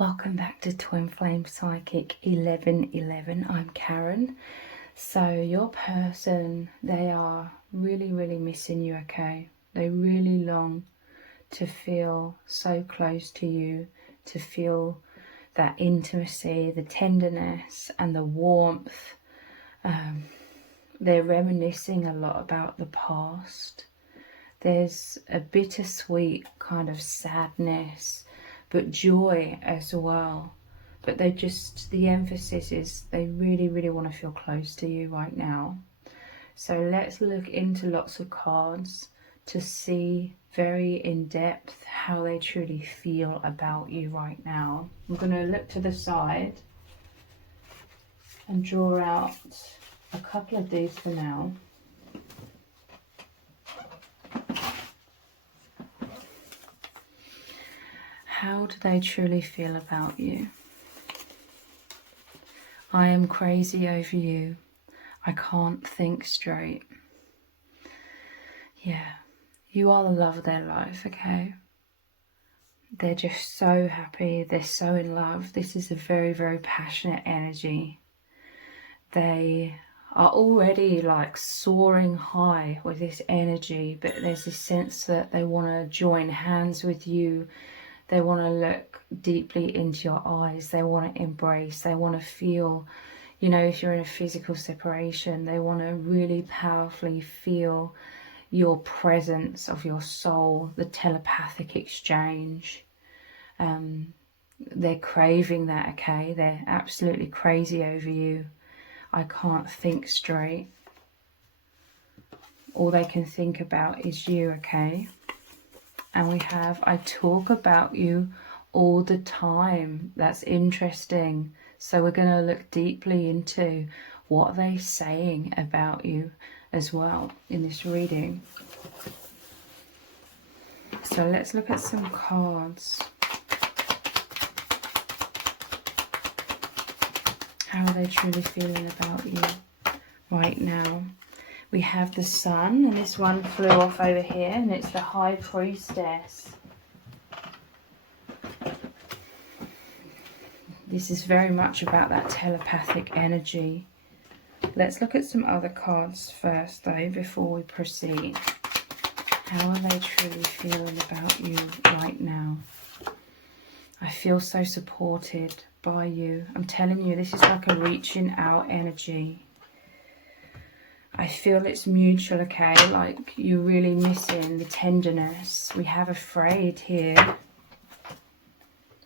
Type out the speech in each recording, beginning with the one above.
Welcome back to Twin Flame Psychic 1111. I'm Karen. So your person, they are really missing you, okay? They really long to feel so close to you, to feel that intimacy, the tenderness and the warmth. They're reminiscing a lot about the past. There's a bittersweet kind of sadness, but joy as well. But the emphasis is they really want to feel close to you right now. So let's look into lots of cards to see very in depth how they truly feel about you right now. I'm going to look to the side and draw out a couple of these for now. How do they truly feel about you? I am crazy over you. I can't think straight. Yeah, you are the love of their life, okay? They're just so happy. They're so in love. This is a very passionate energy. They are already like soaring high with this energy, but there's this sense that they want to join hands with you. They want to look deeply into your eyes. They want to embrace. They want to feel, you know, if you're in a physical separation, they want to really powerfully feel your presence of your soul, the telepathic exchange. They're craving that, okay? They're absolutely crazy over you. I can't think straight. All they can think about is you, okay? And we have, I talk about you all the time. That's interesting. So we're going to look deeply into what are they saying about you as well in this reading. So let's look at some cards. How are they truly feeling about you right now? We have the Sun, and this one flew off over here, and it's the High Priestess. This is very much about that telepathic energy. Let's look at some other cards first, though, before we proceed. How are they truly feeling about you right now? I feel so supported by you. I'm telling you, this is like a reaching out energy. I feel it's mutual, okay? Like you're really missing the tenderness. We have afraid here.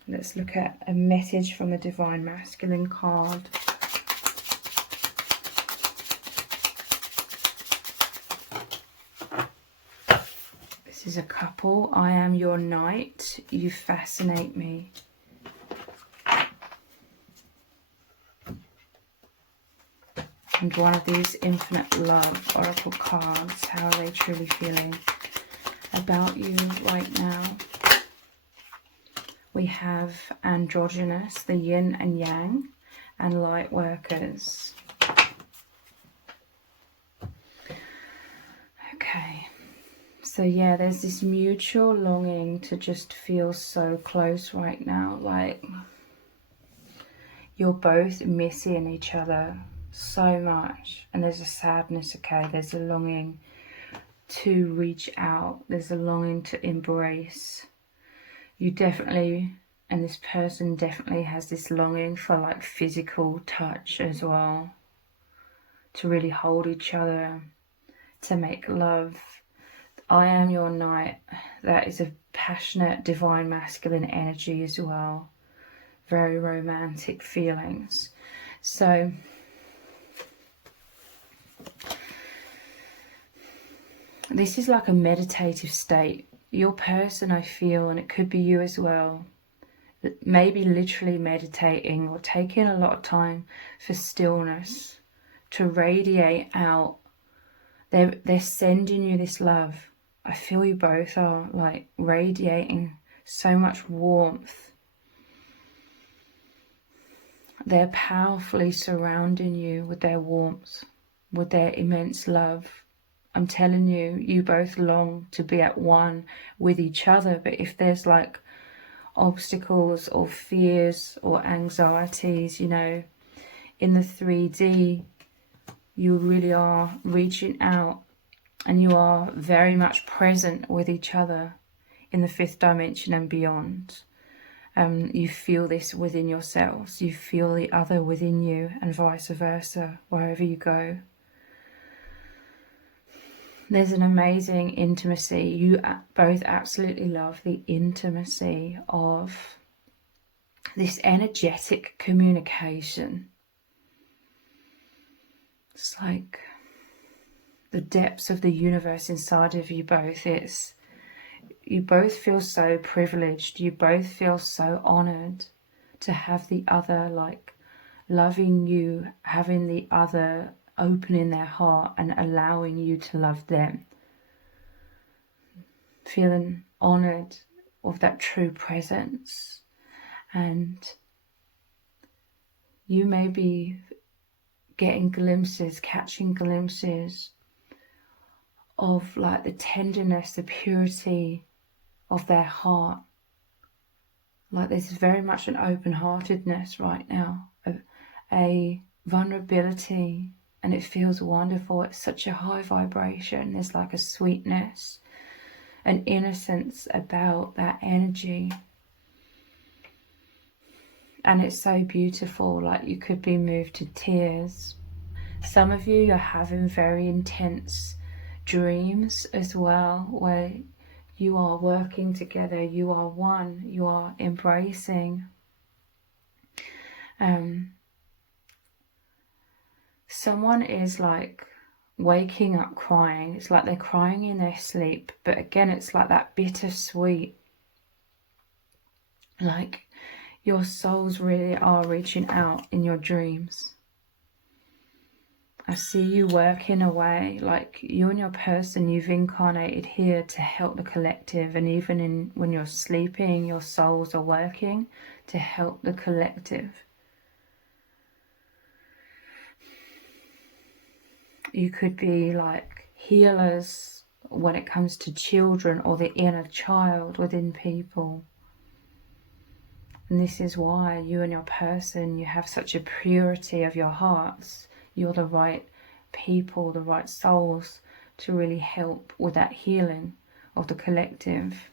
Let's look at a message from the Divine Masculine card. This is a couple. I am your knight. You fascinate me. And one of these infinite love oracle cards. How are they truly feeling about you right now? We have androgynous, the yin and yang, and light workers. Okay. So yeah, there's this mutual longing to just feel so close right now. Like you're both missing each other so much, and there's a sadness, okay? There's a longing to reach out. There's a longing to embrace. You definitely, and this person definitely has this longing for like physical touch as well, to really hold each other, to make love. I am your knight. That is a passionate divine masculine energy as well. Very romantic feelings. So this is like a meditative state. Your person, I feel, and it could be you as well, maybe literally meditating or taking a lot of time for stillness to radiate out. They're sending you this love. I feel you both are like radiating so much warmth. They're powerfully surrounding you with their warmth, with their immense love. I'm telling you, you both long to be at one with each other. But if there's like obstacles or fears or anxieties, you know, in the 3D, you really are reaching out and you are very much present with each other in the 5th dimension and beyond. You feel this within yourselves, you feel the other within you, and vice versa, wherever you go. There's an amazing intimacy. You both absolutely love the intimacy of this energetic communication. It's like the depths of the universe inside of you both. You both feel so privileged. You both feel so honored to have the other, like, loving you, having the other opening their heart and allowing you to love them. Feeling honored of that true presence. And you may be getting glimpses, catching glimpses of like the tenderness, the purity of their heart. Like there's very much an open-heartedness right now, a vulnerability, and it feels wonderful. It's such a high vibration. There's like a sweetness, an innocence about that energy. And it's so beautiful, like you could be moved to tears. Some of you are having very intense dreams as well, where you are working together, you are one, you are embracing. Someone is like waking up crying. It's like they're crying in their sleep, but again, it's like that bittersweet. Like your souls really are reaching out in your dreams. I see you working away, like you and your person, you've incarnated here to help the collective, and even when you're sleeping, your souls are working to help the collective. You could be like healers when it comes to children or the inner child within people. And this is why you and your person, you have such a purity of your hearts. You're the right people, the right souls to really help with that healing of the collective.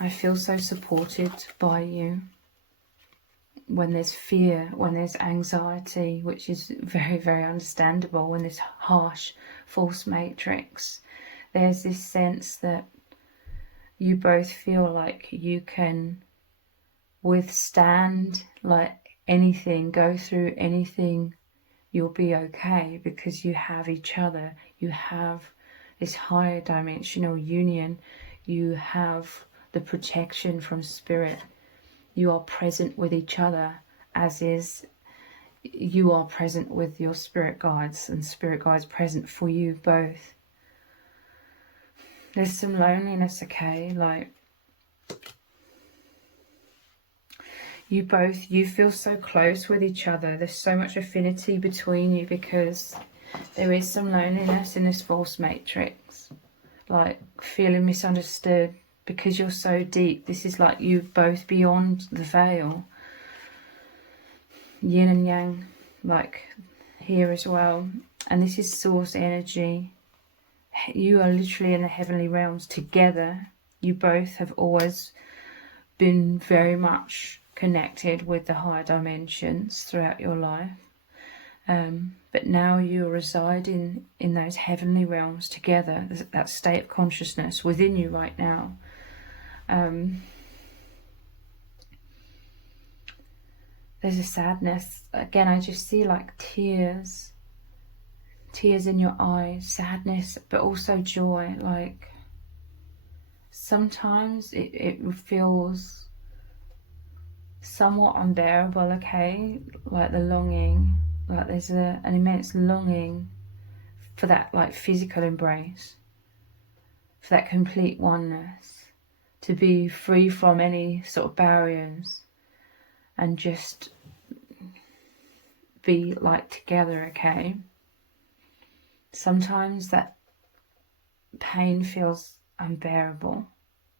I feel so supported by you. When there's fear, when there's anxiety, which is very, very understandable, when there's harsh, false matrix, there's this sense that you both feel like you can withstand like anything, go through anything, you'll be okay because you have each other. You have this higher dimensional union. You have the protection from spirit. You are present with each other, as is you are present with your spirit guides, and spirit guides present for you both. There's some loneliness, okay? Like you feel so close with each other. There's so much affinity between you because there is some loneliness in this false matrix. Like feeling misunderstood because you're so deep. This is like you both beyond the veil. Yin and yang, like here as well. And this is source energy. You are literally in the heavenly realms together. You both have always been very much connected with the higher dimensions throughout your life, but now you reside in those heavenly realms together. That state of consciousness within you right now. There's a sadness again. I just see like tears in your eyes, sadness, but also joy. Like sometimes it feels somewhat unbearable, okay? Like the longing, like there's an immense longing for that like physical embrace, for that complete oneness, to be free from any sort of barriers and just be like together, okay? Sometimes that pain feels unbearable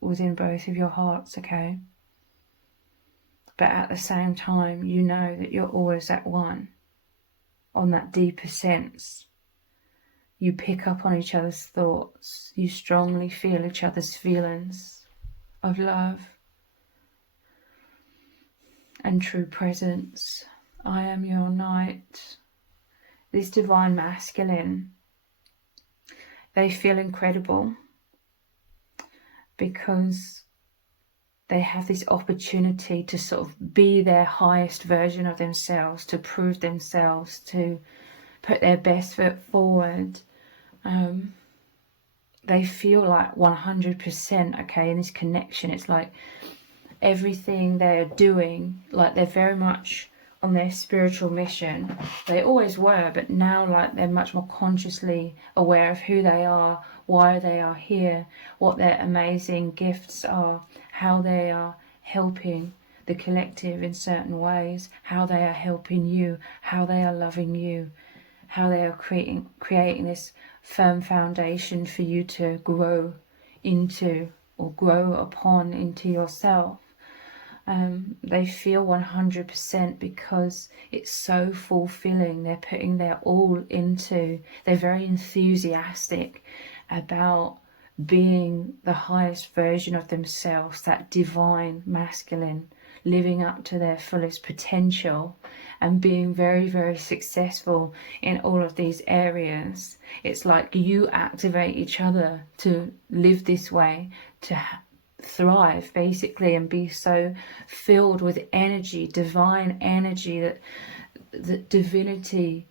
within both of your hearts, okay? But at the same time, you know that you're always at one on that deeper sense. You pick up on each other's thoughts. You strongly feel each other's feelings of love and true presence. I am your knight. This divine masculine, they feel incredible because they have this opportunity to sort of be their highest version of themselves, to prove themselves, to put their best foot forward. They feel like 100%, okay, in this connection. It's like everything they're doing, like they're very much on their spiritual mission. They always were, but now like they're much more consciously aware of who they are, why they are here, what their amazing gifts are, how they are helping the collective in certain ways, how they are helping you, how they are loving you, how they are creating this firm foundation for you to grow into or grow upon into yourself. They feel 100% because it's so fulfilling. They're putting their all into, they're very enthusiastic about being the highest version of themselves, that divine masculine, living up to their fullest potential and being very, very successful in all of these areas. It's like you activate each other to live this way, to thrive basically, and be so filled with energy, divine energy, that the divinity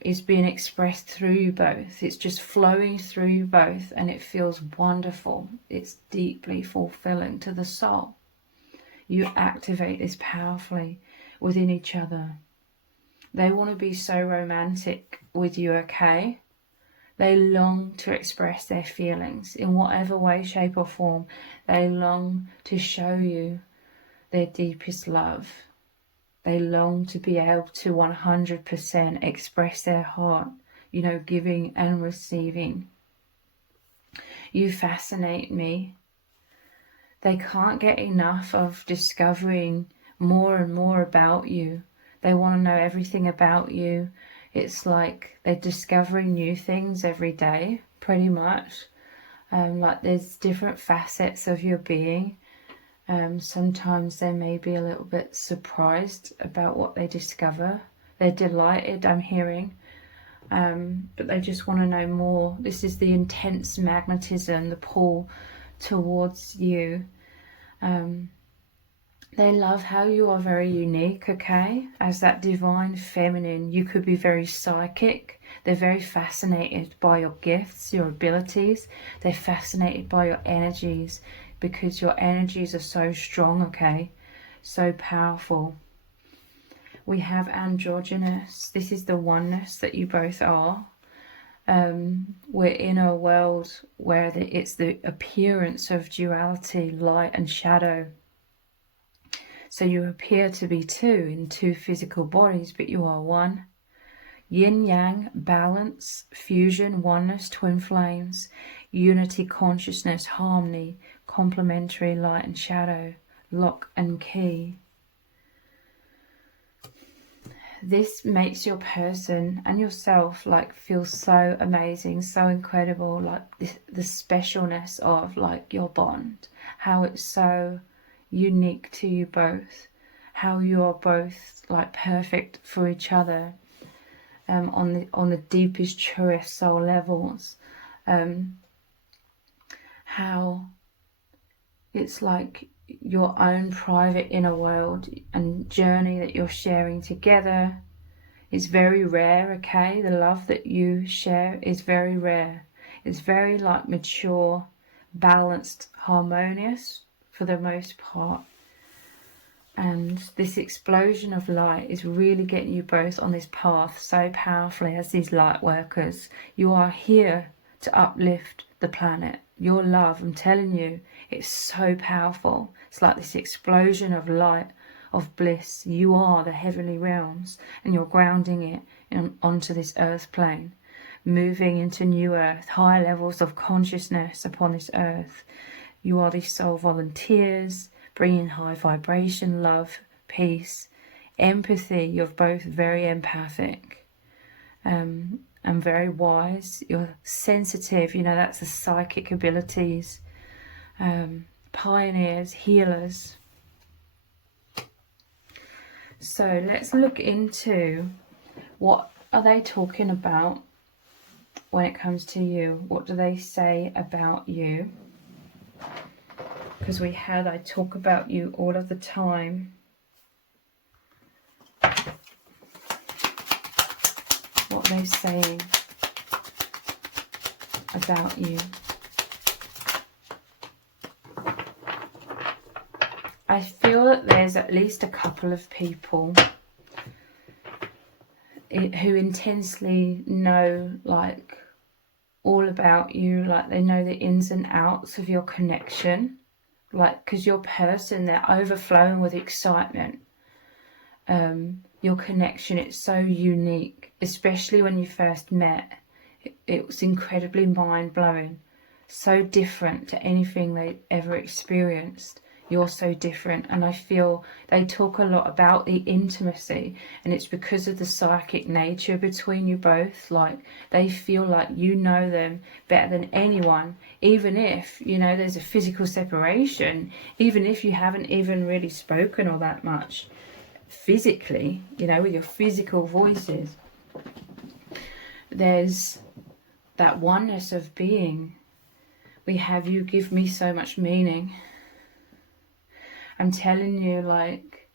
is being expressed through you both. It's just flowing through you both, and it feels wonderful. It's deeply fulfilling to the soul. You activate this powerfully within each other. They want to be so romantic with you, okay? They long to express their feelings in whatever way, shape or form. They long to show you their deepest love. They long to be able to 100% express their heart, you know, giving and receiving. You fascinate me. They can't get enough of discovering more and more about you. They want to know everything about you. It's like they're discovering new things every day, pretty much. Like there's different facets of your being. Sometimes they may be a little bit surprised about what they discover. They're delighted, I'm hearing. But they just want to know more. This is the intense magnetism, the pull towards you. They love how you are very unique, okay? As that divine feminine, you could be very psychic. They're very fascinated by your gifts, your abilities. They're fascinated by your energies because your energies are so strong, okay? So powerful. We have androgynous. This is the oneness that you both are. We're in a world where it's the appearance of duality, light and shadow. So you appear to be two in two physical bodies, but you are one. Yin-yang, balance, fusion, oneness, twin flames, unity, consciousness, harmony, complementary, light and shadow, lock and key. This makes your person and yourself like feel so amazing, so incredible, like the specialness of like your bond, how it's so unique to you both, how you are both like perfect for each other, on the deepest, truest soul levels. How it's like your own private inner world and journey that you're sharing together. It's very rare, okay? The love that you share is very rare. It's very like mature, balanced, harmonious for the most part. And this explosion of light is really getting you both on this path so powerfully as these light workers. You are here to uplift the planet. Your love, I'm telling you, it's so powerful. It's like this explosion of light, of bliss. You are the heavenly realms and you're grounding it onto this earth plane. moving into new earth, higher levels of consciousness upon this earth. You are these soul volunteers, bringing high vibration, love, peace, empathy. You're both very empathic and very wise. You're sensitive, that's the psychic abilities. Pioneers, healers. So let's look into what are they talking about when it comes to you. What do they say about you? Because I talk about you all of the time. What are they saying about you? I feel that there's at least a couple of people who intensely know, like, all about you, like they know the ins and outs of your connection, like, because your person, they're overflowing with excitement. Your connection, it's so unique, especially when you first met. It was incredibly mind-blowing, so different to anything they ever experienced. You're so different, and I feel they talk a lot about the intimacy, and it's because of the psychic nature between you both. Like, they feel like you know them better than anyone, even if there's a physical separation, even if you haven't even really spoken all that much physically, with your physical voices. There's that oneness of being. We have you give me so much meaning. I'm telling you, like,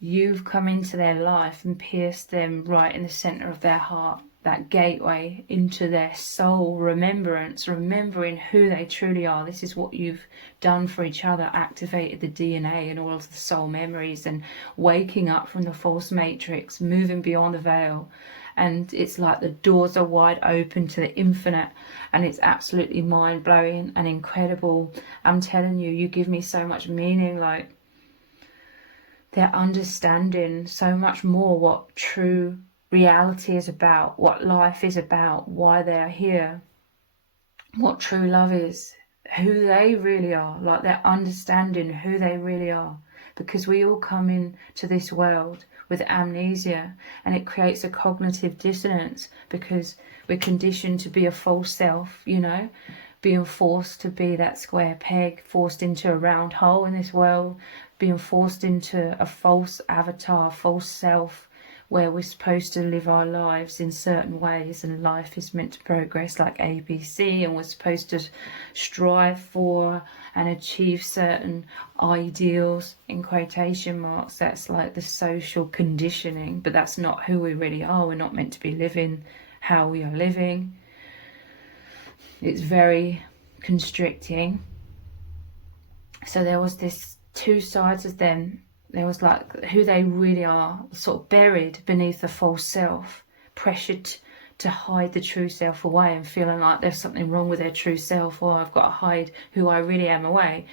you've come into their life and pierced them right in the center of their heart, that gateway into their soul remembrance, remembering who they truly are. This is what you've done for each other, activated the DNA and all of the soul memories, and waking up from the false matrix, moving beyond the veil. And it's like the doors are wide open to the infinite, and it's absolutely mind-blowing and incredible. I'm telling you, you give me so much meaning. Like, they're understanding so much more what true reality is about, what life is about, why they're here, what true love is, who they really are. Like, they're understanding who they really are, because we all come into this world with amnesia, and it creates a cognitive dissonance because we're conditioned to be a false self, being forced to be that square peg, forced into a round hole in this world, being forced into a false avatar, false self, where we're supposed to live our lives in certain ways, and life is meant to progress like ABC, and we're supposed to strive for and achieve certain ideals, in quotation marks. That's like the social conditioning, but that's not who we really are. We're not meant to be living how we are living. It's very constricting. So there was this two sides of them. There was like who they really are, sort of buried beneath the false self, pressured to hide the true self away, and feeling like there's something wrong with their true self, or I've got to hide who I really am away.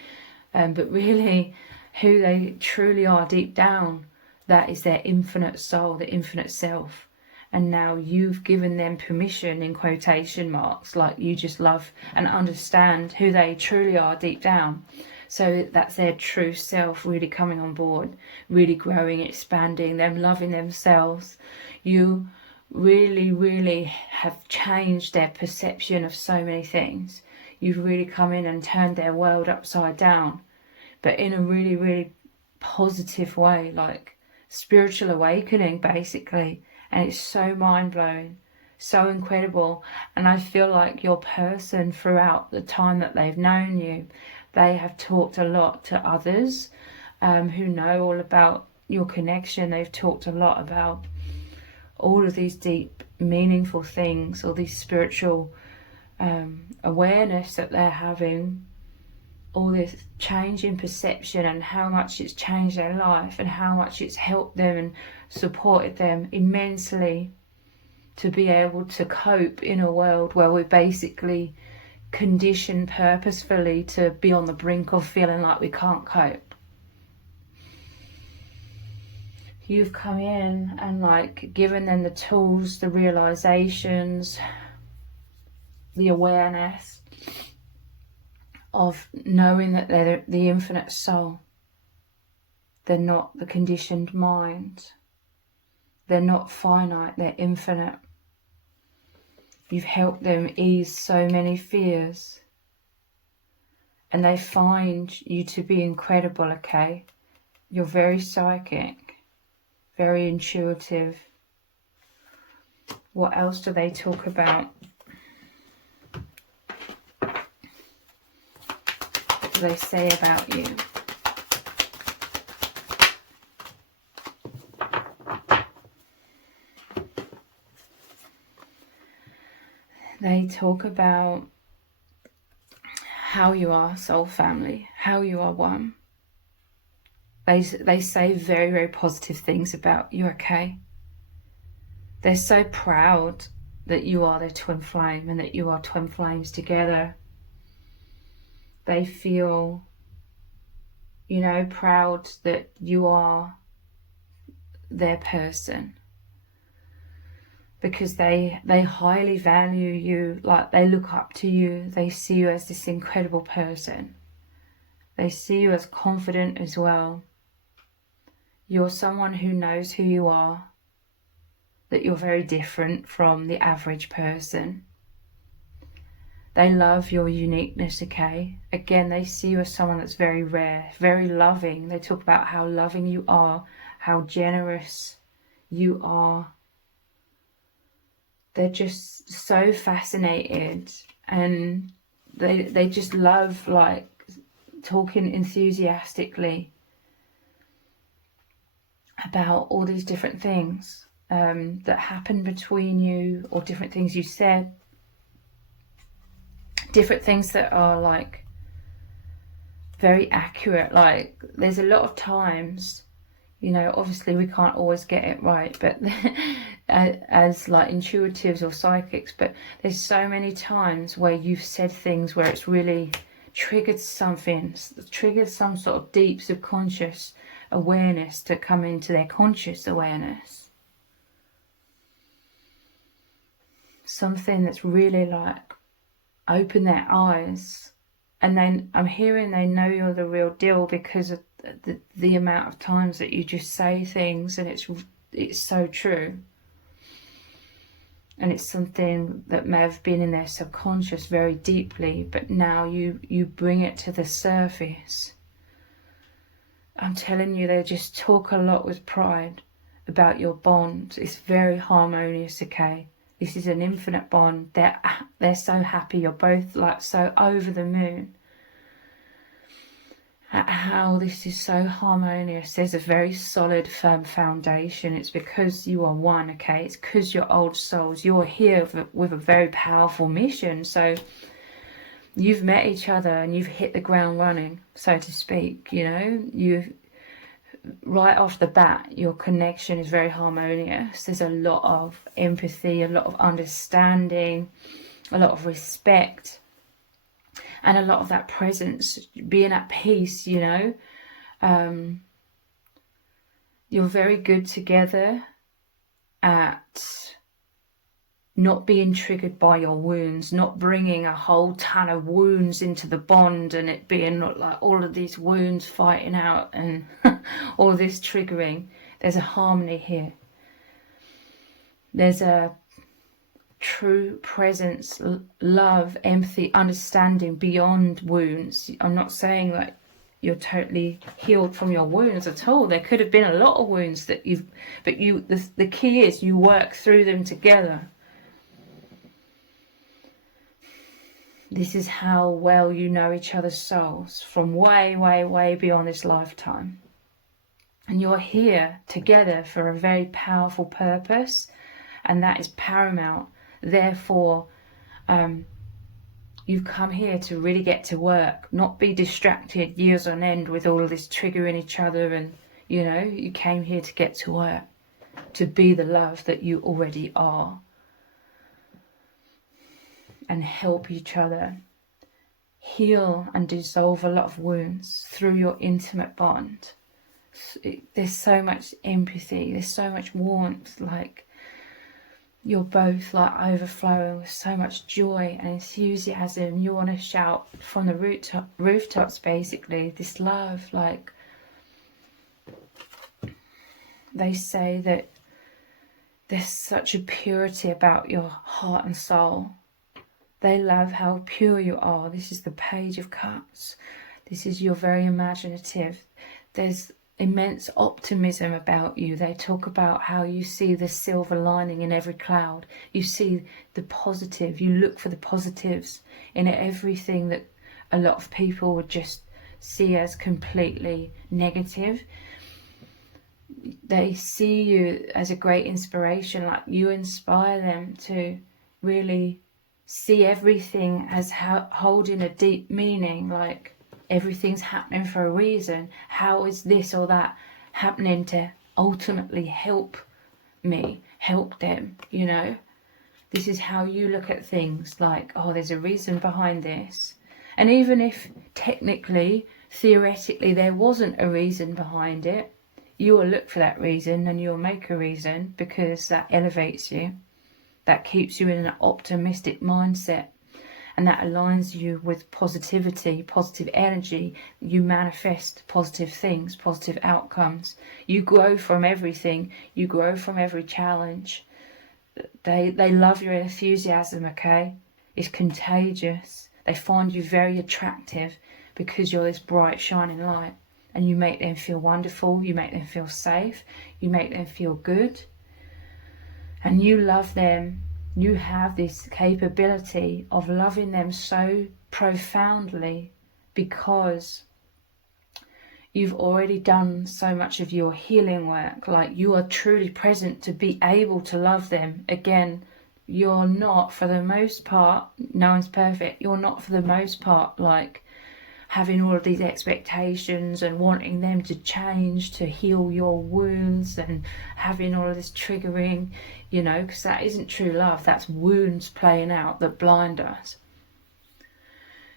But really, who they truly are deep down, that is their infinite soul, the infinite self. And now you've given them permission, in quotation marks, like you just love and understand who they truly are deep down. So that's their true self really coming on board, really growing, expanding, them loving themselves. You really, really have changed their perception of so many things. You've really come in and turned their world upside down, but in a really, really positive way, like spiritual awakening, basically. And it's so mind-blowing, so incredible. And I feel like your person, throughout the time that they've known you, they have talked a lot to others who know all about your connection. They've talked a lot about all of these deep, meaningful things, all these spiritual awareness that they're having, all this change in perception, and how much it's changed their life, and how much it's helped them and supported them immensely to be able to cope in a world where we're basically conditioned purposefully to be on the brink of feeling like we can't cope. you've come in and like given them the tools, the realizations, the awareness of knowing that they're the infinite soul. They're not the conditioned mind. They're not finite, they're infinite. You've helped them ease so many fears. And they find you to be incredible, okay? You're very psychic, very intuitive. What else do they talk about? What do they say about you? They talk about how you are soul family, how you are one. They say very, very positive things about you, okay? They're so proud that you are their twin flame and that you are twin flames together. They feel, you know, proud that you are their person. Because they highly value you, like they look up to you. They see you as this incredible person. They see you as confident as well. You're someone who knows who you are, that you're very different from the average person. They love your uniqueness, okay? Again, they see you as someone that's very rare, very loving. They talk about how loving you are, how generous you are. They're just so fascinated, and they just love like talking enthusiastically about all these different things that happen between you, or different things you said, different things that are like very accurate. Like there's a lot of times, you know, obviously we can't always get it right, but as like intuitives or psychics, but there's so many times where you've said things where it's really triggered something, triggered some sort of deep subconscious awareness to come into their conscious awareness. Something that's really like opened their eyes. And then I'm hearing they know you're the real deal because of the amount of times that you just say things, and it's so true. And it's something that may have been in their subconscious very deeply, but now you bring it to the surface. I'm telling you, they just talk a lot with pride about your bond. It's very harmonious, okay? This is an infinite bond. They're so happy. You're both like so over the moon at how this is so harmonious. There's a very solid, firm foundation. It's because you are one, okay? It's because you're old souls. You're here with a very powerful mission. So you've met each other and you've hit the ground running, so to speak. You know, right off the bat, your connection is very harmonious. There's a lot of empathy, a lot of understanding, a lot of respect, and a lot of that presence, being at peace, you know. You're very good together at not being triggered by your wounds, not bringing a whole ton of wounds into the bond and it being like all of these wounds fighting out and all this triggering. There's a harmony here. There's a true presence, love, empathy, understanding beyond wounds. I'm not saying that you're totally healed from your wounds at all. There could have been a lot of wounds that the key is you work through them together. This is how well you know each other's souls from way, way, way beyond this lifetime. And you're here together for a very powerful purpose, and that is paramount. Therefore, you've come here to really get to work, not be distracted years on end with all of this triggering each other. And, you know, you came here to get to work, to be the love that you already are, and help each other heal and dissolve a lot of wounds through your intimate bond. There's so much empathy, there's so much warmth, like you're both like overflowing with so much joy and enthusiasm. You want to shout from the rooftops basically this love. Like they say that there's such a purity about your heart and soul. They love how pure you are. This is the Page of Cups. This is, you're very imaginative. There's immense optimism about you. They talk about how you see the silver lining in every cloud. You see the positive. You look for the positives in everything that a lot of people would just see as completely negative. They see you as a great inspiration. Like you inspire them to really see everything as holding a deep meaning. Like everything's happening for a reason. How is this or that happening to ultimately help me, help them, you know? This is how you look at things, like, oh, there's a reason behind this. And even if technically, theoretically, there wasn't a reason behind it, you will look for that reason and you'll make a reason, because that elevates you. That keeps you in an optimistic mindset, and that aligns you with positivity, positive energy. You manifest positive things, positive outcomes. You grow from everything. You grow from every challenge. They love your enthusiasm, okay? It's contagious. They find you very attractive because you're this bright, shining light, and you make them feel wonderful. You make them feel safe. You make them feel good. And you love them. You have this capability of loving them so profoundly because you've already done so much of your healing work. Like you are truly present to be able to love them. Again, you're not, for the most part, no one's perfect, you're not for the most part like having all of these expectations and wanting them to change, to heal your wounds, and having all of this triggering, you know, because that isn't true love. That's wounds playing out that blind us.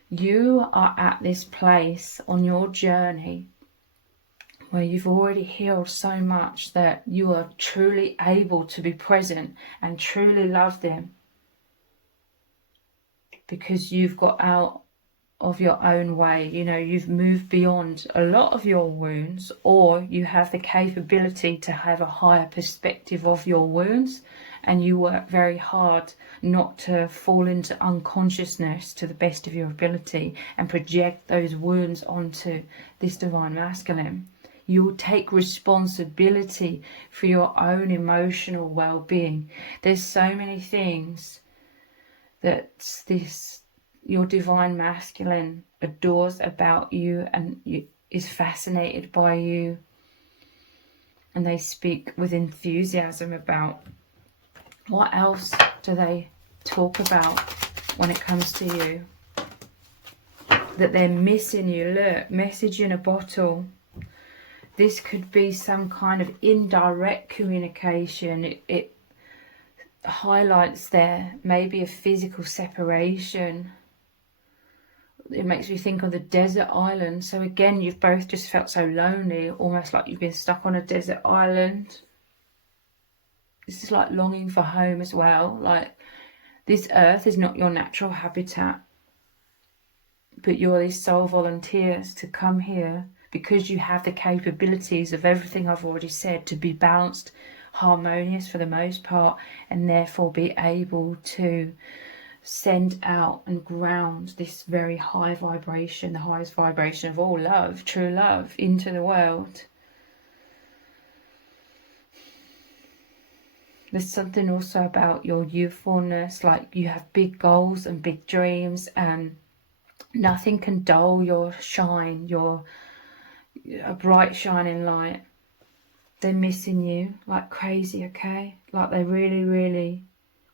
You are at this place on your journey where you've already healed so much that you are truly able to be present and truly love them, because you've got out of your own way. You know, you've moved beyond a lot of your wounds, or you have the capability to have a higher perspective of your wounds, and you work very hard not to fall into unconsciousness to the best of your ability and project those wounds onto this divine masculine. You'll take responsibility for your own emotional well-being. There's so many things that your divine masculine adores about you and is fascinated by you, and they speak with enthusiasm about. What else do they talk about when it comes to you? That they're missing you. Look, message in a bottle. This could be some kind of indirect communication. It highlights there maybe a physical separation. It makes me think of the desert island. So again, you've both just felt so lonely, almost like you've been stuck on a desert island. This is like longing for home as well. Like this earth is not your natural habitat, but you're these soul volunteers to come here because you have the capabilities of everything I've already said to be balanced, harmonious for the most part, and therefore be able to send out and ground this very high vibration, the highest vibration of all love, true love, into the world. There's something also about your youthfulness, like you have big goals and big dreams, and nothing can dull your shine. You're a bright shining light. They're missing you like crazy, okay? Like they really, really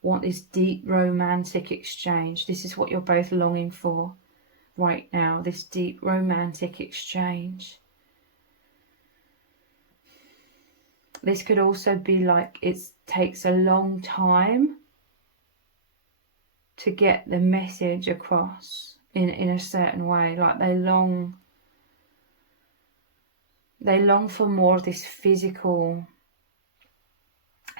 want this deep romantic exchange. This is what you're both longing for right now, this deep romantic exchange. This could also be like it takes a long time to get the message across in a certain way. Like they long They long for more of this physical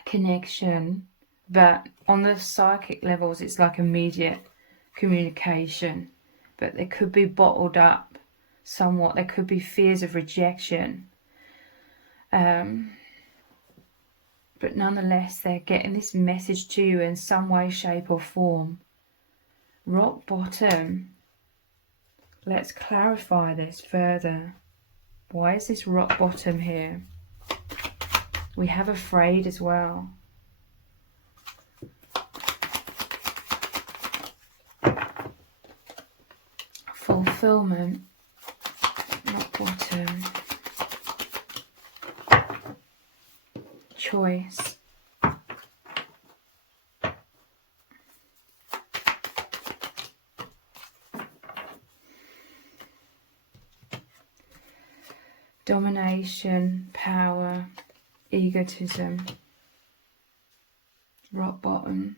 connection, but on the psychic levels it's like immediate communication, but they could be bottled up somewhat. There could be fears of rejection, but nonetheless they're getting this message to you in some way, shape or form. Rock bottom. Let's clarify this further. Why is this rock bottom here? We have afraid as well. Fulfillment. Rock bottom. Choice. Domination, power, egotism. Rock bottom.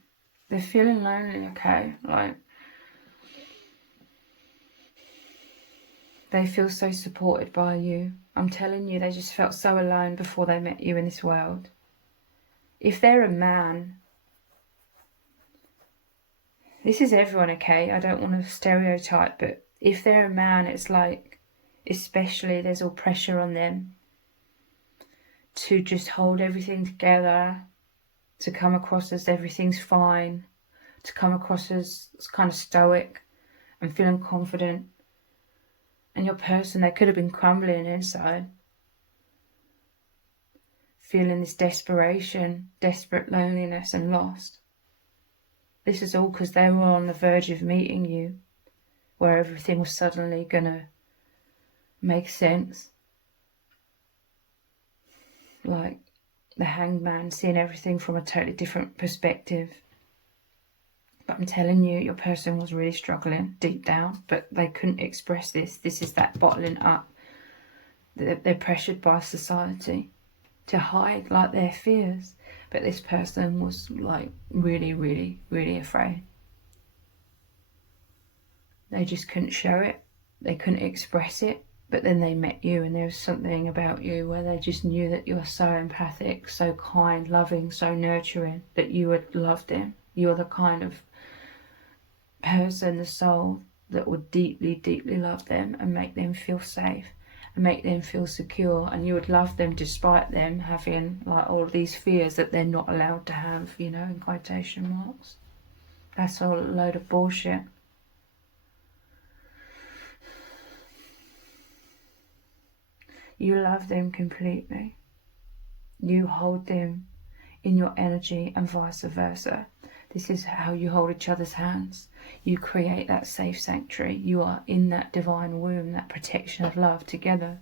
They're feeling lonely, okay? Like, they feel so supported by you. I'm telling you, they just felt so alone before they met you in this world. If they're a man, this is everyone, okay? I don't want to stereotype, but if they're a man, it's like, especially there's all pressure on them to just hold everything together, to come across as everything's fine, to come across as kind of stoic and feeling confident. And your person, they could have been crumbling inside, feeling this desperation, desperate loneliness and lost. This is all because they were on the verge of meeting you, where everything was suddenly gonna make sense. Like the hanged man seeing everything from a totally different perspective. But I'm telling you, your person was really struggling deep down, but they couldn't express this. This is that bottling up. They're pressured by society to hide like their fears. But this person was like really, really, really afraid. They just couldn't show it. They couldn't express it. But then they met you, and there was something about you where they just knew that you were so empathic, so kind, loving, so nurturing, that you would love them. You're the kind of person, the soul, that would deeply, deeply love them and make them feel safe and make them feel secure. And you would love them despite them having like all of these fears that they're not allowed to have, you know, in quotation marks. That's all a load of bullshit. You love them completely. You hold them in your energy and vice versa. This is how you hold each other's hands. You create that safe sanctuary. You are in that divine womb, that protection of love together.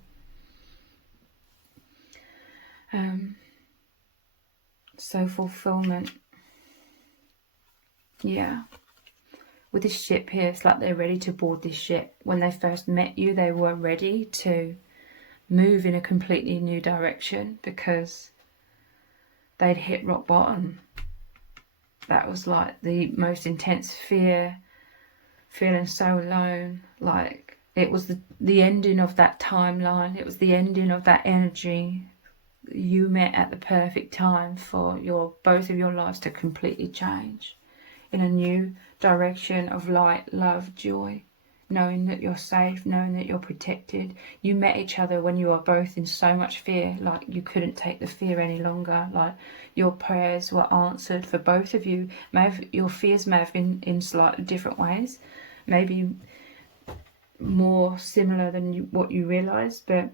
So fulfillment. Yeah. With this ship here, it's like they're ready to board this ship. When they first met you, they were ready to move in a completely new direction because they'd hit rock bottom. That was like the most intense fear, feeling so alone. Like it was the ending of that timeline. It was the ending of that energy. You met at the perfect time for both of your lives to completely change in a new direction of light, love, joy. Knowing that you're safe, knowing that you're protected. You met each other when you were both in so much fear, like you couldn't take the fear any longer. Like your prayers were answered for both of you. Your fears may have been in slightly different ways, maybe more similar than what you realised, but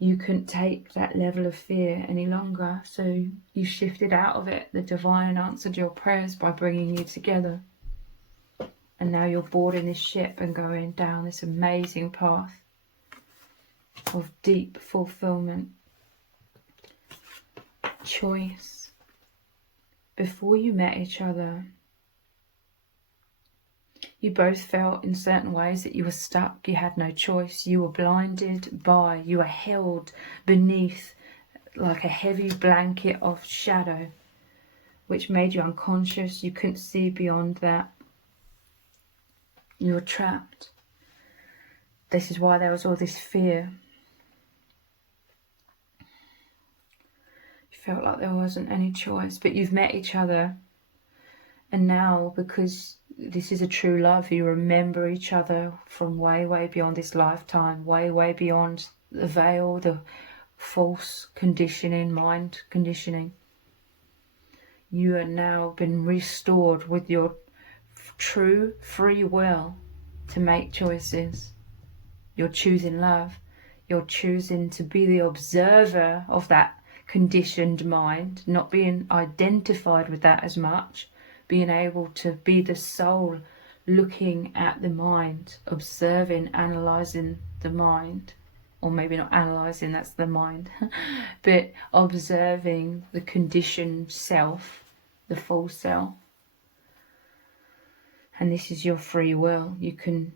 you couldn't take that level of fear any longer. So you shifted out of it. The divine answered your prayers by bringing you together. And now you're boarding this ship and going down this amazing path of deep fulfillment. Choice. Before you met each other, you both felt in certain ways that you were stuck. You had no choice. You were blinded by, you were held beneath like a heavy blanket of shadow, which made you unconscious. You couldn't see beyond that. You were trapped. This is why there was all this fear. Felt like there wasn't any choice, but you've met each other, and now, because this is a true love, you remember each other from way, way beyond this lifetime, way, way beyond the veil, the false conditioning, mind conditioning. You are now been restored with your true free will to make choices. You're choosing love. You're choosing to be the observer of that conditioned mind, not being identified with that as much, being able to be the soul looking at the mind, observing, analysing the mind, or maybe not analysing, that's the mind, but observing the conditioned self, the full self. And this is your free will. You can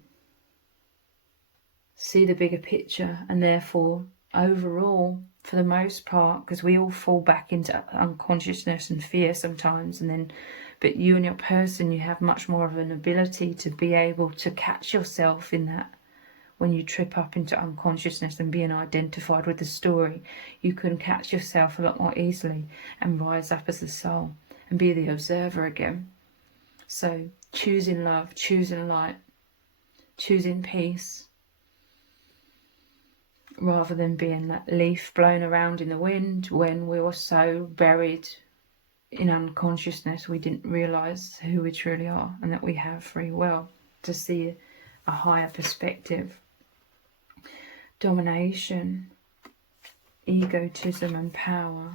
see the bigger picture, and therefore overall, for the most part, because we all fall back into unconsciousness and fear sometimes, and then but you and your person, you have much more of an ability to be able to catch yourself in that. When you trip up into unconsciousness and being identified with the story, you can catch yourself a lot more easily and rise up as the soul and be the observer again. So choosing love, choosing light, choosing peace, rather than being that leaf blown around in the wind when we were so buried in unconsciousness we didn't realise who we truly are, and that we have free will to see a higher perspective. Domination, egotism and power,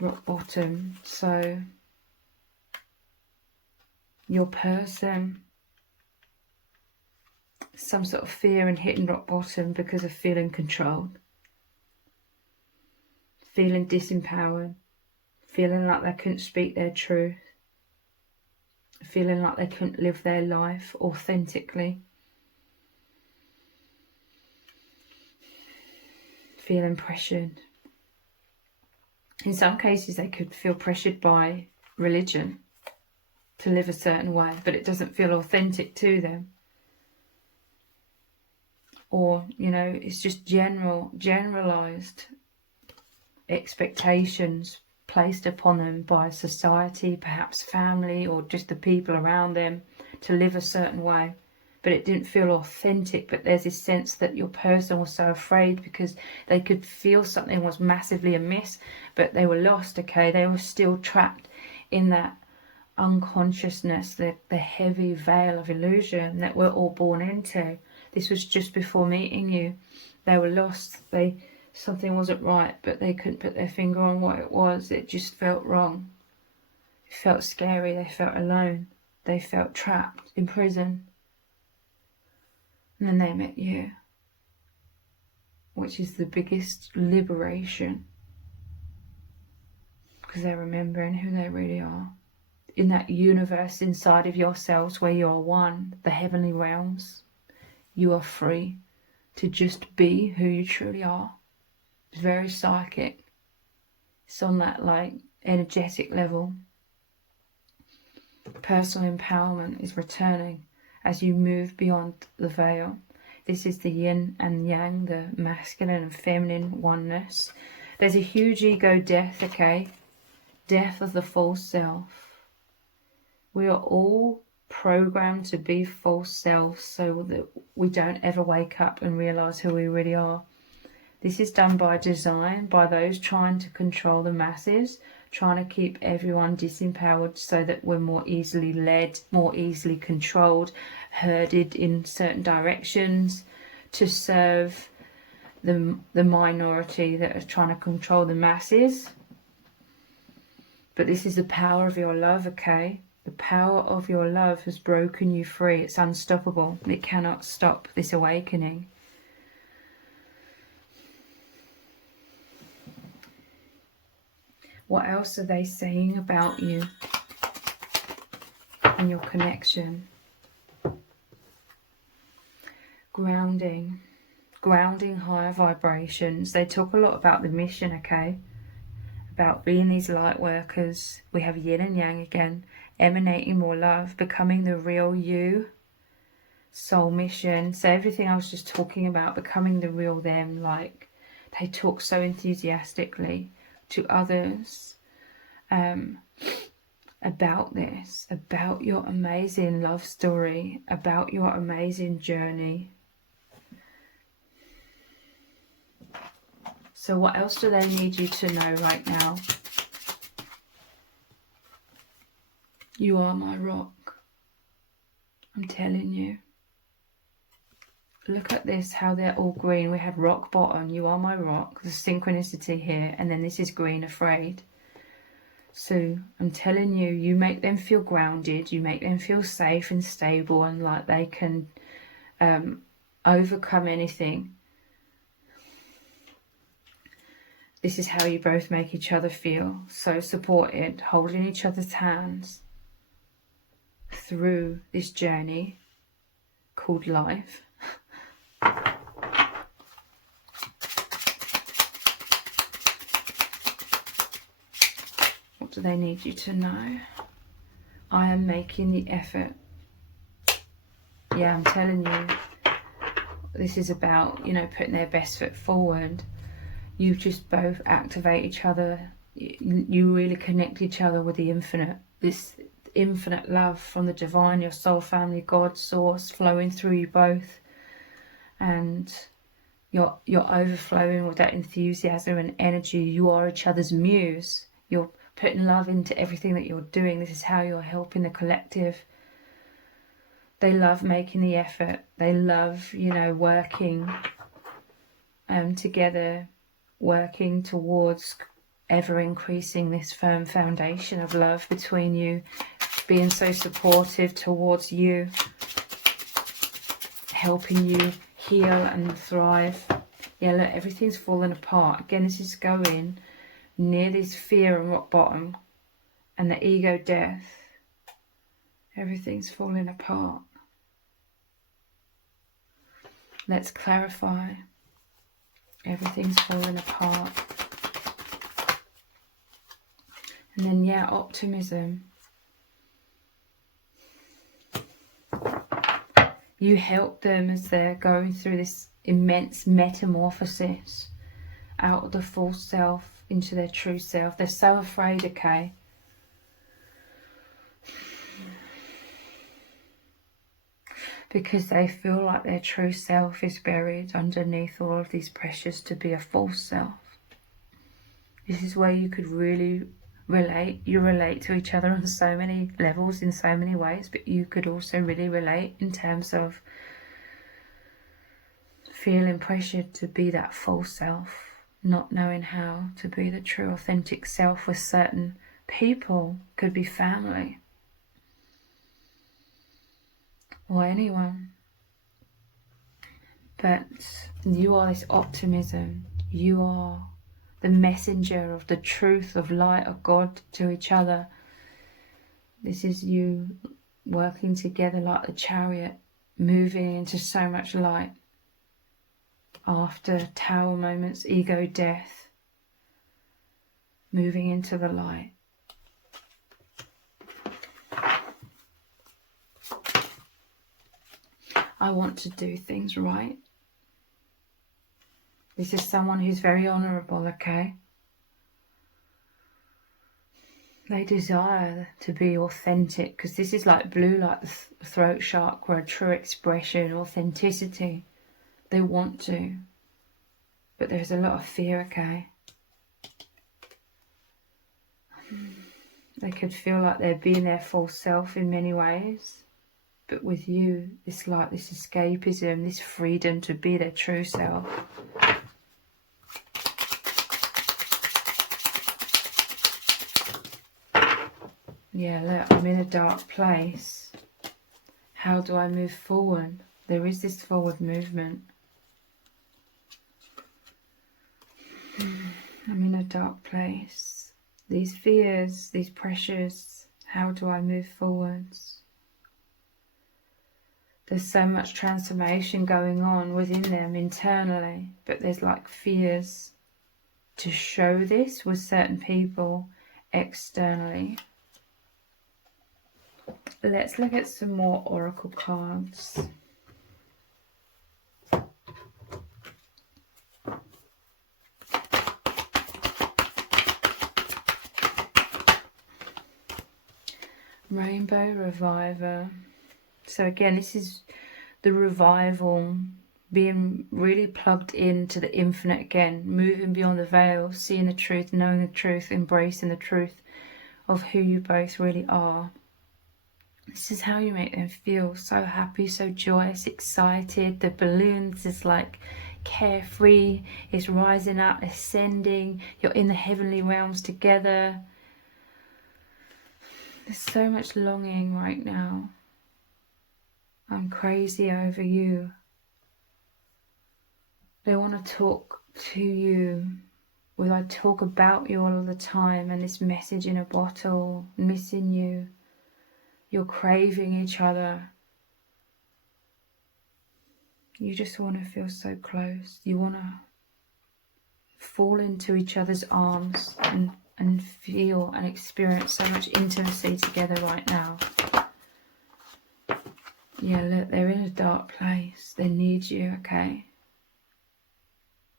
rock bottom. So your person, some sort of fear and hitting rock bottom because of feeling controlled, feeling disempowered, feeling like they couldn't speak their truth, feeling like they couldn't live their life authentically, feeling pressured. In some cases they could feel pressured by religion to live a certain way, but it doesn't feel authentic to them. Or, you know, it's just generalized expectations placed upon them by society, perhaps family, or just the people around them to live a certain way. But it didn't feel authentic. But there's this sense that your person was so afraid because they could feel something was massively amiss, but they were lost, okay? They were still trapped in that unconsciousness, the heavy veil of illusion that we're all born into. This was just before meeting you. They were lost. Something wasn't right, but they couldn't put their finger on what it was. It just felt wrong. It felt scary. They felt alone. They felt trapped in prison. And then they met you, which is the biggest liberation, because they're remembering who they really are. In that universe inside of yourselves where you are one, the heavenly realms, you are free to just be who you truly are. It's very psychic. It's on that like energetic level. Personal empowerment is returning as you move beyond the veil. This is the yin and yang, the masculine and feminine oneness. There's a huge ego death, okay? Death of the false self. We are all programmed to be false selves so that we don't ever wake up and realise who we really are. This is done by design, by those trying to control the masses, trying to keep everyone disempowered so that we're more easily led, more easily controlled, herded in certain directions to serve the minority that are trying to control the masses. But this is the power of your love, okay? The power of your love has broken you free. It's unstoppable. It cannot stop this awakening. What else are they saying about you and your connection? Grounding higher vibrations. They talk a lot about the mission, okay? About being these light workers. We have yin and yang again. Emanating more love, becoming the real you, soul mission. So everything I was just talking about, becoming the real them, like They talk so enthusiastically to others about this, about your amazing love story, about your amazing journey. So what else do they need you to know right now? You are my rock. I'm telling you. Look at this, how they're all green. We had rock bottom, you are my rock. The synchronicity here. And then this is green, afraid. So I'm telling you, you make them feel grounded. You make them feel safe and stable and like they can overcome anything. This is how you both make each other feel. So supported, holding each other's hands through this journey called life. What do they need you to know? I am making the effort. Yeah, I'm telling you, this is about, you know, putting their best foot forward. You just both activate each other. You really connect each other with the infinite. This infinite love from the divine, your soul family, God, source, flowing through you both. And you're overflowing with that enthusiasm and energy. You are each other's muse. You're putting love into everything that you're doing. This is how you're helping the collective. They love making the effort. They love, you know, working together, working towards ever increasing this firm foundation of love between you, being so supportive towards you, helping you heal and thrive. Yeah, look, everything's falling apart. Again, this is going near this fear and rock bottom and the ego death. Everything's falling apart. Let's clarify. Everything's falling apart. And then, yeah, optimism. You help them as they're going through this immense metamorphosis out of the false self into their true self. They're so afraid, okay? Because they feel like their true self is buried underneath all of these pressures to be a false self. This is where you could really relate. You relate to each other on so many levels, in so many ways, but you could also really relate in terms of feeling pressured to be that false self, not knowing how to be the true authentic self with certain people. Could be family or anyone. But you are this optimism. You are the messenger of the truth, of light, of God to each other. This is you working together like the chariot, moving into so much light. After tower moments, ego death, moving into the light. I want to do things right. This is someone who's very honourable, okay? They desire to be authentic, because this is like blue, like the throat chakra, a true expression, authenticity. They want to, but there's a lot of fear, okay? They could feel like they're being their false self in many ways, but with you, it's like this escapism, this freedom to be their true self. Yeah, look, I'm in a dark place. How do I move forward? There is this forward movement. I'm in a dark place. These fears, these pressures, how do I move forwards? There's so much transformation going on within them internally, but there's like fears to show this with certain people externally. Let's look at some more oracle cards. Rainbow Reviver. So again, this is the revival, being really plugged into the infinite again, moving beyond the veil, seeing the truth, knowing the truth, embracing the truth of who you both really are. This is how you make them feel so happy, so joyous, excited. The balloons is like carefree, it's rising up, ascending. You're in the heavenly realms together. There's so much longing right now. I'm crazy over you. They want to talk to you. Will I talk about you all the time, and this message in a bottle, missing you. You're craving each other. You just want to feel so close. You want to fall into each other's arms and feel and experience so much intimacy together right now. Yeah, look, they're in a dark place. They need you, okay?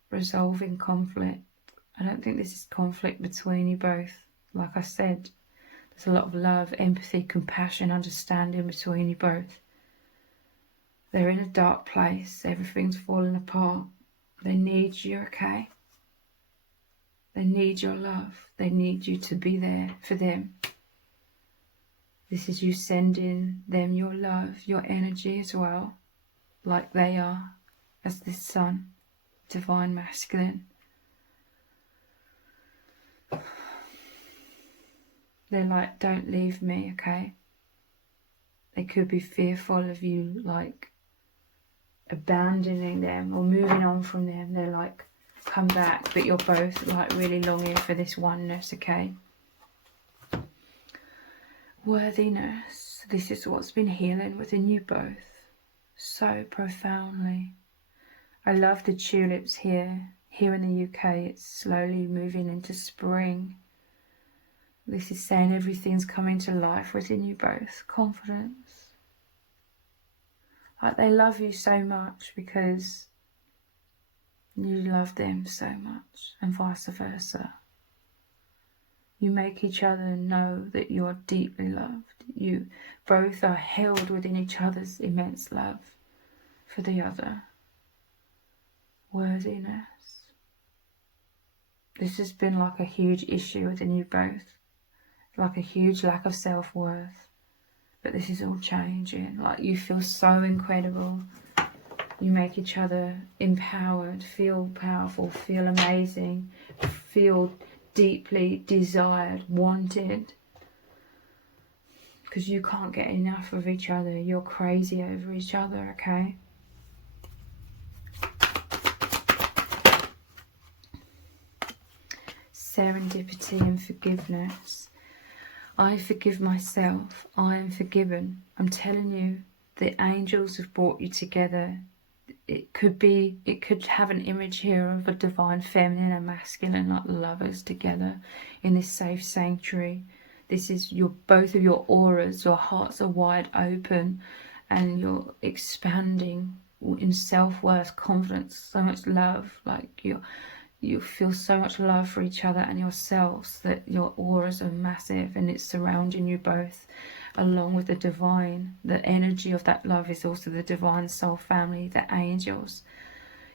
Resolving conflict. I don't think this is conflict between you both. Like I said, there's a lot of love, empathy, compassion, understanding between you both. They're in a dark place. Everything's falling apart. They need you, okay? They need your love. They need you to be there for them. This is you sending them your love, your energy as well, like they are as the sun, divine masculine. They're like, don't leave me, okay? They could be fearful of you, like, abandoning them or moving on from them. They're like, come back, but you're both like really longing for this oneness, okay? Worthiness. This is what's been healing within you both so profoundly. I love the tulips here. Here in the UK, it's slowly moving into spring. This is saying everything's coming to life within you both. Confidence. Like they love you so much because you love them so much, and vice versa. You make each other know that you are deeply loved. You both are held within each other's immense love for the other. Worthiness. This has been like a huge issue within you both. Like a huge lack of self-worth. But this is all changing. Like you feel so incredible. You make each other empowered, feel powerful, feel amazing, feel deeply desired, wanted. Because you can't get enough of each other. You're crazy over each other, okay? Serendipity and forgiveness. I forgive myself. I am forgiven. I'm telling you, the angels have brought you together. It could have an image here of a divine feminine and masculine, like lovers together in this safe sanctuary. This is both of your auras. Your hearts are wide open and you're expanding in self-worth, confidence, so much love. Like you feel so much love for each other and yourselves that your auras are massive, and it's surrounding you both along with the divine. The energy of that love is also the divine soul family, the angels.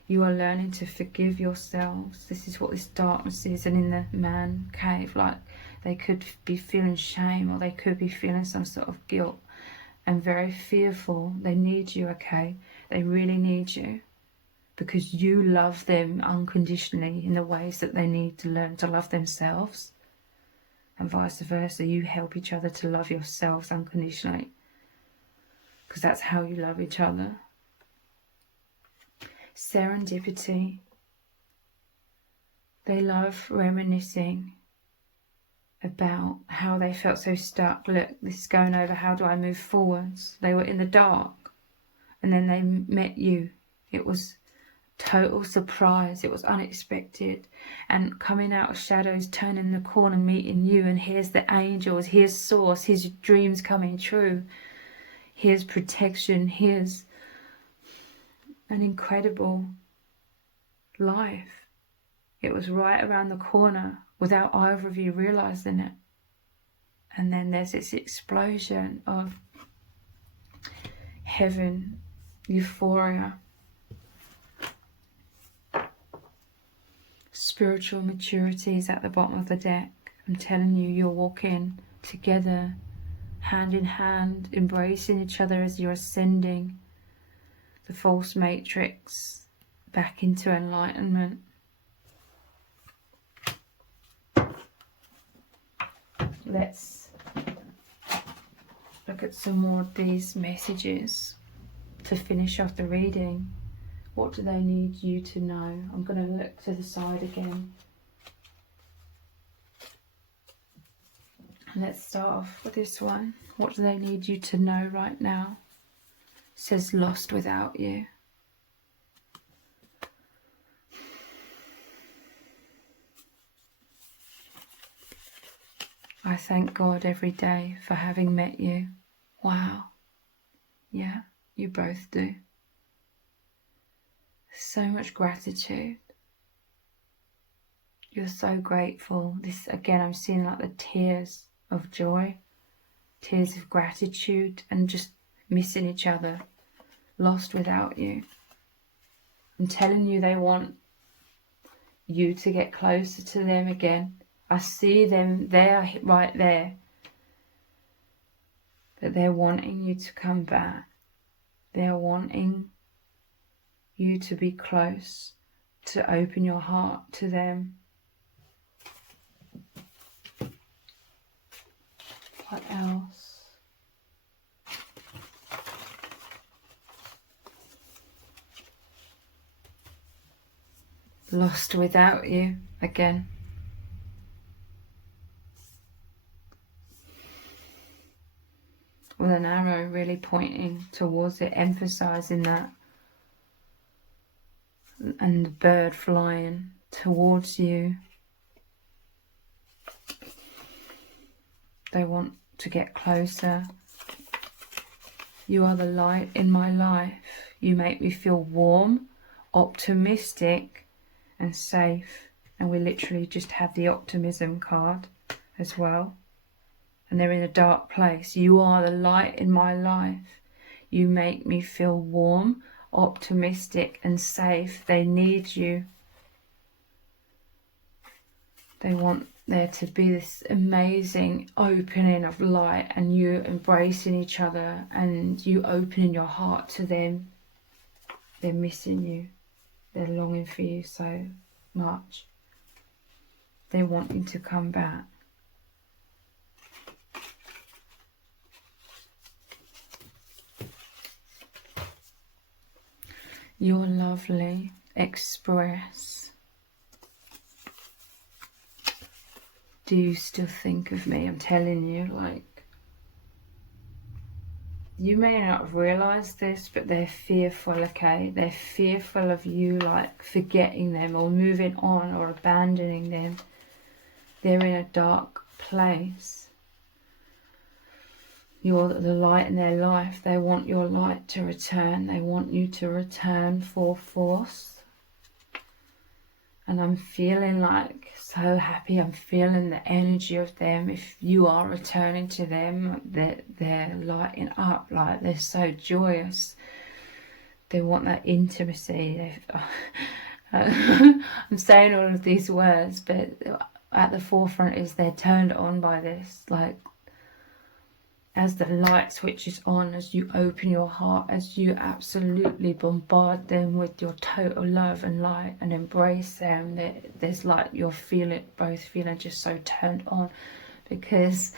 You are learning to forgive yourselves. This is what this darkness is. And in the man cave, like they could be feeling shame, or they could be feeling some sort of guilt and very fearful. They need you, okay? They really need you, because you love them unconditionally in the ways that they need to learn to love themselves. And vice versa, you help each other to love yourselves unconditionally, because that's how you love each other. Serendipity. They love reminiscing about how they felt so stuck. Look, this is going over, how do I move forwards? They were in the dark and then they met you. It was total surprise. It was unexpected, and coming out of shadows, turning the corner, meeting you, and here's the angels, here's source, here's your dreams coming true, here's protection, here's an incredible life. It was right around the corner without either of you realizing it. And then there's this explosion of heaven, euphoria, spiritual maturity is at the bottom of the deck. I'm telling you, you're walking together, hand in hand, embracing each other as you're ascending the false matrix back into enlightenment. Let's look at some more of these messages to finish off the reading. What do they need you to know? I'm going to look to the side again. Let's start off with this one. What do they need you to know right now? It says lost without you. I thank God every day for having met you. Wow. Yeah, you both do. So much gratitude. You're so grateful. This again, I'm seeing like the tears of joy, tears of gratitude, and just missing each other, lost without you. I'm telling you, they want you to get closer to them again. I see them there, right there, that they're wanting you to come back. They're wanting you to be close, to open your heart to them. What else? Lost without you again. With an arrow really pointing towards it, emphasizing that. And the bird flying towards you. They want to get closer. You are the light in my life. You make me feel warm, optimistic, and safe. And we literally just have the optimism card as well. And they're in a dark place. You are the light in my life. You make me feel warm, optimistic, and safe. They need you. They want there to be this amazing opening of light, and you embracing each other, and you opening your heart to them. They're missing you. They're longing for you so much. They want you to come back. You're lovely. Express. Do you still think of me? I'm telling you, like, you may not have realised this, but they're fearful, okay? They're fearful of you, like, forgetting them or moving on or abandoning them. They're in a dark place. You're the light in their life. They want your light to return. They want you to return full force. And I'm feeling like so happy. I'm feeling the energy of them. If you are returning to them, they're lighting up, like they're so joyous. They want that intimacy. I'm saying all of these words, but at the forefront is they're turned on by this. Like, as the light switches on, as you open your heart, as you absolutely bombard them with your total love and light and embrace them, there's like you're both feeling just so turned on, because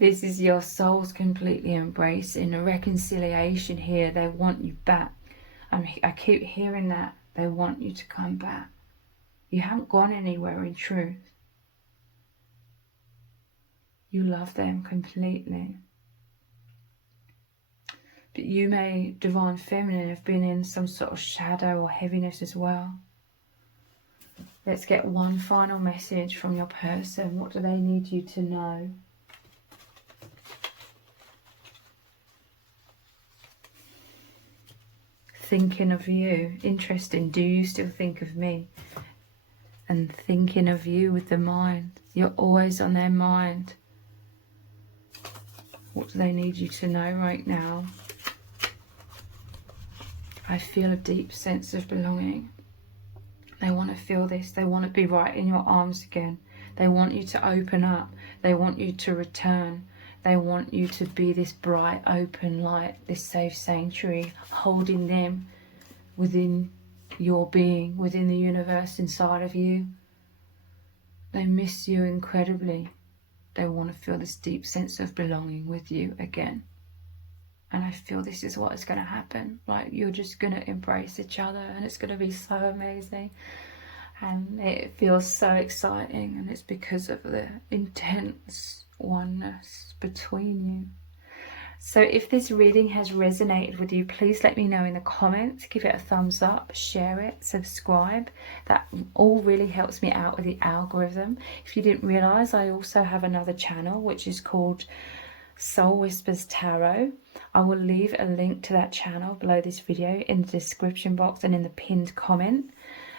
this is your souls completely embracing a reconciliation here. They want you back. I keep hearing that. They want you to come back. You haven't gone anywhere in truth. You love them completely. But you may, Divine Feminine, have been in some sort of shadow or heaviness as well. Let's get one final message from your person. What do they need you to know? Thinking of you. Interesting. Do you still think of me? And thinking of you with the mind. You're always on their mind. What do they need you to know right now? I feel a deep sense of belonging. They want to feel this. They want to be right in your arms again. They want you to open up. They want you to return. They want you to be this bright, open light, this safe sanctuary, holding them within your being, within the universe inside of you. They miss you incredibly. They want to feel this deep sense of belonging with you again. And I feel this is what is going to happen. Like, you're just going to embrace each other, and it's going to be so amazing. And it feels so exciting, and it's because of the intense oneness between you. So if this reading has resonated with you, please let me know in the comments. Give it a thumbs up, share it, subscribe. That all really helps me out with the algorithm. If you didn't realise, I also have another channel which is called Soul Whispers Tarot. I will leave a link to that channel below this video in the description box and in the pinned comment.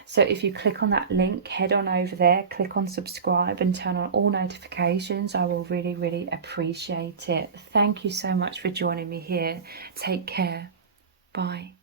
So if you click on that link, head on over there, click on subscribe and turn on all notifications. I will really, really appreciate it. Thank you so much for joining me here. Take care. Bye.